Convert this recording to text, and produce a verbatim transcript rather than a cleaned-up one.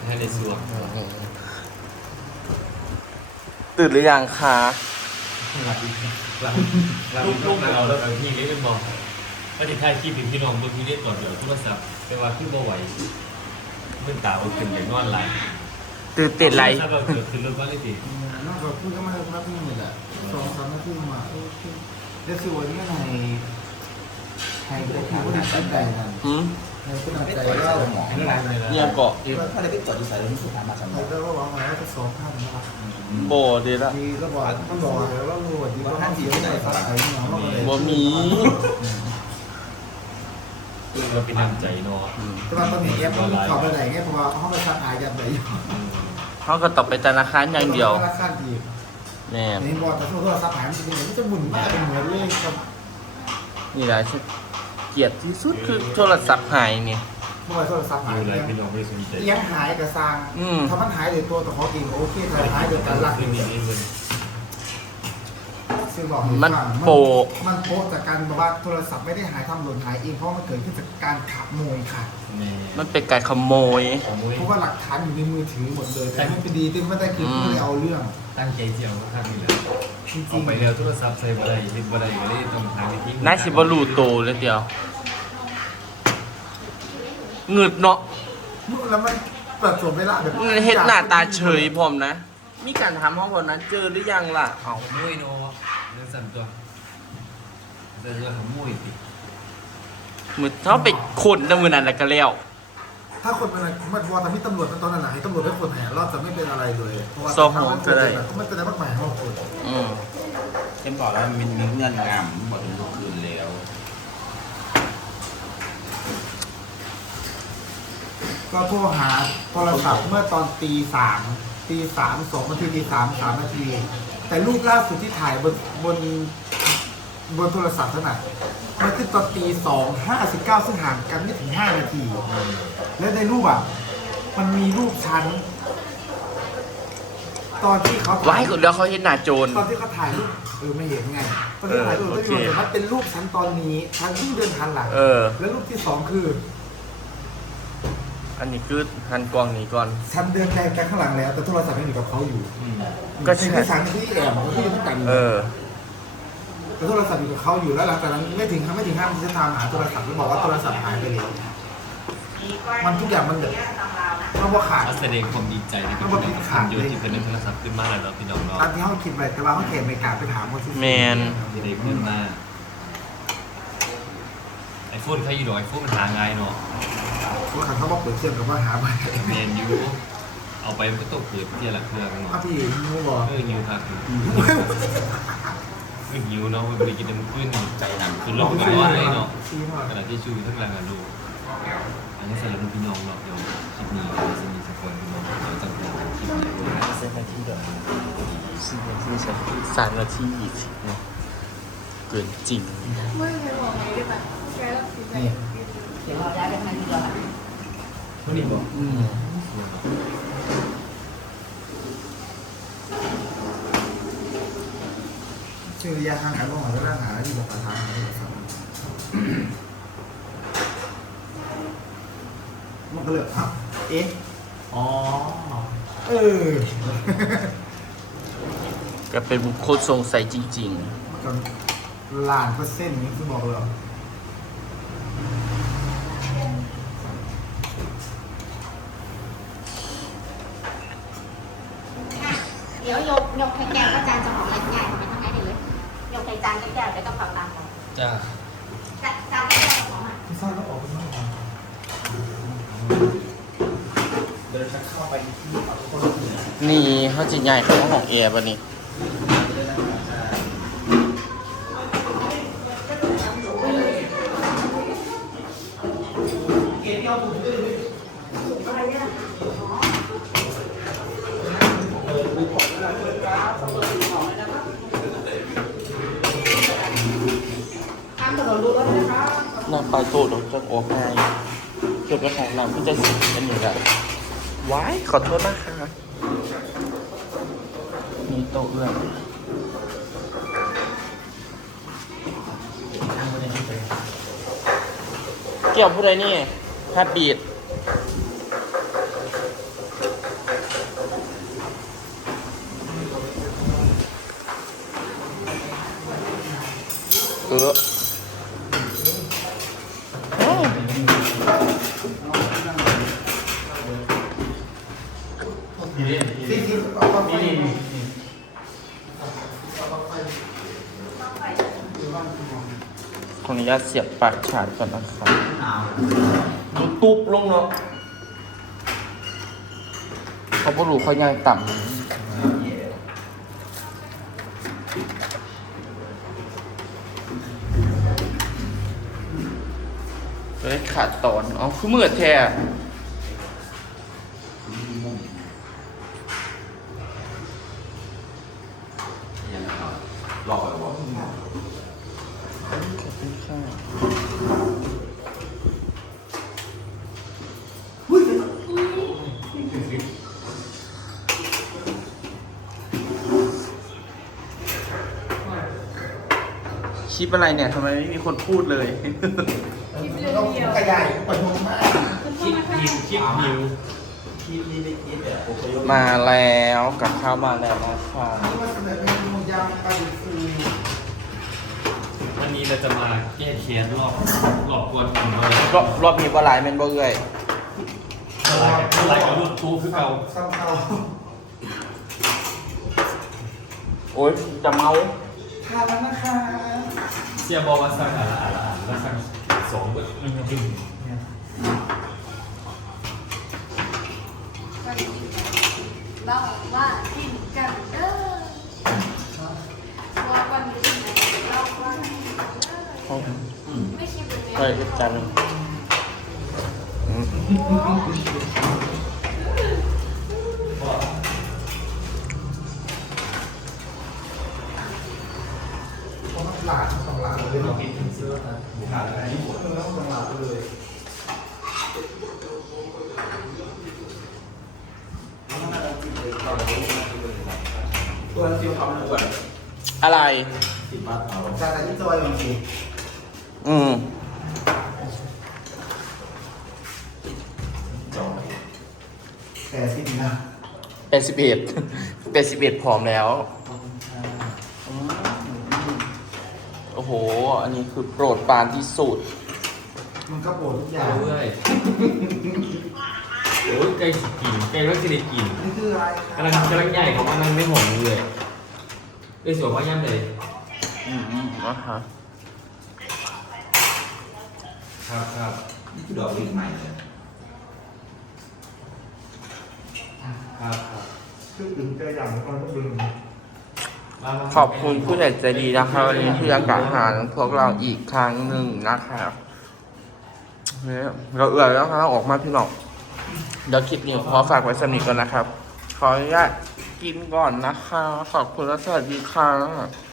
ให้ในส่วนตื่นหรือยังคะหลังหลังลูกเราแล้วที่นี้เป็นบอกก็จะถ่ายคลิปพี่น้องบางทีได้ตรวจเดี๋ยวโทรศัพท์ไปว่าขึ้นบ่ไหวเมื่อตาเอาขึ้นอย่างนอนไหลตื่นเต้นไรเราเกิดขึ้นเรื่องว่าอะไรดีนอกจากพูดก็มาพักนี่แหละสองสามนาทีมาโอเคเดี๋ยวสิวันนี้ในไทยเป็นผู้นำใจกันในผู้นำใจเล่าหมอเนี่ยเกาะถ้าได้ไปจอดอยู่สายรถสุดท้ายมาสำหรับแล้วก็วางไว้ว่าจะสองพันนะครับโบดีละดีก็บอกต้องบอกแล้วว่าโหดดีก็ท่านดีไม่ได้ฝากไอ้หมอเราเลยบ่มีเราเป็นน้ำใจเนาะแต่ว่าตอนนี้แอปมันเข้าไปไหนเนี่ยเพราะว่าห้องประชาอายัดไหนอยู่เขาก็ตอบไปธนาคารอย่างเดียวธนาคารดีแน่นี่บอกแต่โทรศัพท์หายมันจะเป็นมันจะหมุนมากเป็นเหมือนเลยครับนี่แหละเกลียดที่สุดคือโทรศัพท์หายนี่เมื่อวานโทรศัพท์หายเลยพี่น้องไม่สนใจยังหายกับซางถ้ามันหายเลยตัวแต่เขาเองโอเคถ้าหายโดยการลักนี่นี่เลยซึ่งบอกมันโปมันโปจากการบอกว่าโทรศัพท์ไม่ได้หายทำหล่นหายเองเพราะมันเกิดขึ้นจากการขโมยค่ะมันเป็นการขโมยเพราะว่าหลักฐานอยู่ในมือถือหมดเลยแต่ไม่เป็นดีที่ไม่ได้คือไม่ได้เอาเรื่องตั้งใจเจียวก็ทำนี่แหละเอาไปแล้วโทรศัพท์ใส่บันไดลิบบันไดก็ได้ต้องทางที่นายสิบลูโตเลยเดียวเงืดเนาะแล้วมันเปิดส่วนเวลาแบบเฮ็ดหน้าตาเฉยผมนะมีการทำห้องคนนั้นเจอหรือยังล่ะเอามุ้ยเนาะเรื่องสั่นตัวเจอเรื่องของมุ้ยติมือเขาไปคนแล้วมือนั้นแล้วก็แล้วถ้าคนเป็นอะไรมันวอทำให้ตำรวจตอนนั้นไหนตำรวจไม่คนแห่รอดจะไม่เป็นอะไรเลยเพราะว่าโซโหก็ได้มันจะได้มากมายห้องคนอืมเช่นบอกแล้วมันมีเงื่อนงำหมดทุกคืนแล้วก็โทรหาโทรศัพท์เมื่อตอนตีสามตีสามสองนาทีตีสามสามนาทีแต่รูปล่าสุดที่ถ่ายบนบนบนโทรศัพท์ขนาดมันคือตอนตีสองห้าสิบเก้าซึ่งห่างกันไม่ถึงห้านาทีและในรูปอ่ะมันมีรูปชั้นตอนที่เขาไว้ก่อนเดี๋ยวเขาเห็นหน้าโจรตอนที่เขาถ่ายรูปเออไม่เห็นไงตอนที่ถ่ายรูปไม่เห็นมันเป็นรูปชั้นตอนนี้ชั้นที่เดินทันหลังแล้วรูปที่สองคืออันนี้คือหันกล้องนี้ก่อนฉันเดินแรงกันข้างหลังแล้วแต่โทรศัพท์ยังอยู่กับเขาอยู่ก็ใช่ฉันที่แอบเขาที่ทุกกันเออแต่โทรศัพท์อยู่กับเขาอยู่แล้วหลังจากนั้นไม่ถึงไม่ถึงห้านาทีจะตามหาโทรศัพท์แล้วบอกว่าโทรศัพท์หายไปเลยมันทุกอย่างมันเดือดมันว่าขาดแสดงความดีใจในการที่ขาดอยู่ที่เป็นโทรศัพท์ขึ้นมาแล้วพี่น้องเนาะตอนที่เขาคิดไปแต่ว่าเขาเขียนไม่กล้าไปถามว่าที่แมนได้ขึ้นมาไอโฟนใครอยู่หรอไอโฟนมันหาง่ายเนาะว่าเขาบอกเปิดเชื่อมกับว่าหาไปเมนยูเอาไปมันก็ต้องเปิดที่ละเครื่องเนาะพี่ยูบอกเออยูครับคือยูเนาะมันไปกินน้ำขึ้นใจหนักคือลองไปว่าอะไรเนาะขณะที่ชูทั้งแรงกันดูอันนี้สำหรับพี่น้องเนาะเดี๋ยวคลิปนี้เราจะมีสปอยพี่น้องเราจะเป็นคลิปไหนเซนนาทีเดิมสี่นาทีสามนาทีอีกเกินจริงไม่เคยบอกไงได้ป่ะแกแล้วนี่เดี๋ยวเราย้ายไปทางนี้ก่อนวันนี้บอกอืมชื่อระยะทางการมองหาเรื่องหาที่บอกทางมันก็เลยอ่ะเอ๊ะอ๋อเออก็เป็นบุคคลสงสัยจริงๆมันก็ล้านเปอร์เซ็นต์นี่คือบอกเลยเดี๋ยวยกยกให้แก้วอาจารย์จะของอะไรง่ายทำไมทั้งนั้นเลยยกให้จานแก้วไปต้องฟังตามเขาจ้าจานจานแก้วของมันที่ซ่อนแล้วออกไปนอกเดินเข้าไปที่นี่เขาจะใหญ่เขาของเอร์ป่ะนี่น้ำปลาโตดจะออกง่ายเก็บกระถางน้ำก็จะสีอันนี้แหละว้ายขอโทษนะคะมีโต๊ะเอื้อมเกี่ยวผู้ใดนี่แฮปปี้อโอ้สี่สิบเอาไปนี่ขออนุญาตเสียบปากฉาดก่อนนะครับดูตุ๊บลงเนาะเขาบ่รู้เขาย่างต่ำเลยขาดตอนอ๋อคือมืดแท้รอไปบอกขอบคุณค่ะคลิปอะไรเนี่ยทำไมไม่มีคนพูดเลยต้องขยายปฐมมาคิดหิวคิดหิวที่นี่ได้คิดแบบโอเคโยมาแล้วกับข้าวมาแล้วนะคะที่ว่าเสนอเป็นมุยำปลาดุกฟูวันนี้เราจะมาแก้แค้นรอบรอบกวนกลุ่มเรารอบรอบนี้บ่หลายแม่นบ่เอ่ยอะไรอะไรกับลูกตู้คือเก่าซ้ำเขาโอ๊ยจะเมาทานแล้วนะคะเสียบอกว่าสั่งอะไรอะไรแล้วสั่งสองเบอร์หนึ่งหนึ่งเราว่ากินกันเด้อว่าวันนี้เราว่ากินกันเด้อเขาไม่คิดเลยไปอีกจานหนึ่งอืมหลานสองหลานเลยเรากินเสื้อนะหลานอะไรที่หมดแล้วสองหลานเลยตัวนั้นซิวคำนวณอะไรสิบบาทเอาจากแต่ที่จอยบางทีอืมแต่สิบนะแปดสิบเอ็ดแปดสิบเอ็ดผอมแล้วอืมโอ้โห อันนี้คือโปรดปรานที่สุดมันก็โปรดทุกอย่างเรื่อยโอ้ยไก่สิกินไก่รักสิได้กินนี่คืออะไรกำลังกำลังใหญ่ของมันนั่งไม่หอมเลยเอ้ยสวยว่าย่ำเลยอืมนะคะครับครับนี่คือดอกลิ้นใหม่เลยครับครับคือดึงใจอย่างแล้วก็ต้องดึงมามาขอบคุณผู้ใหญ่ใจดีนะคะวันนี้ที่อากาศหารพวกเราอีกครั้งหนึ่งนะคะเนี่ยเราเอื่อยแล้วครับออกมาพี่น้องเดี๋ยวคลิปนี้ขอฝากไว้สนิทก่อนนะครับ ขออนุญาตกินก่อนนะคะ ขอบคุณและสวัสดีค่ะ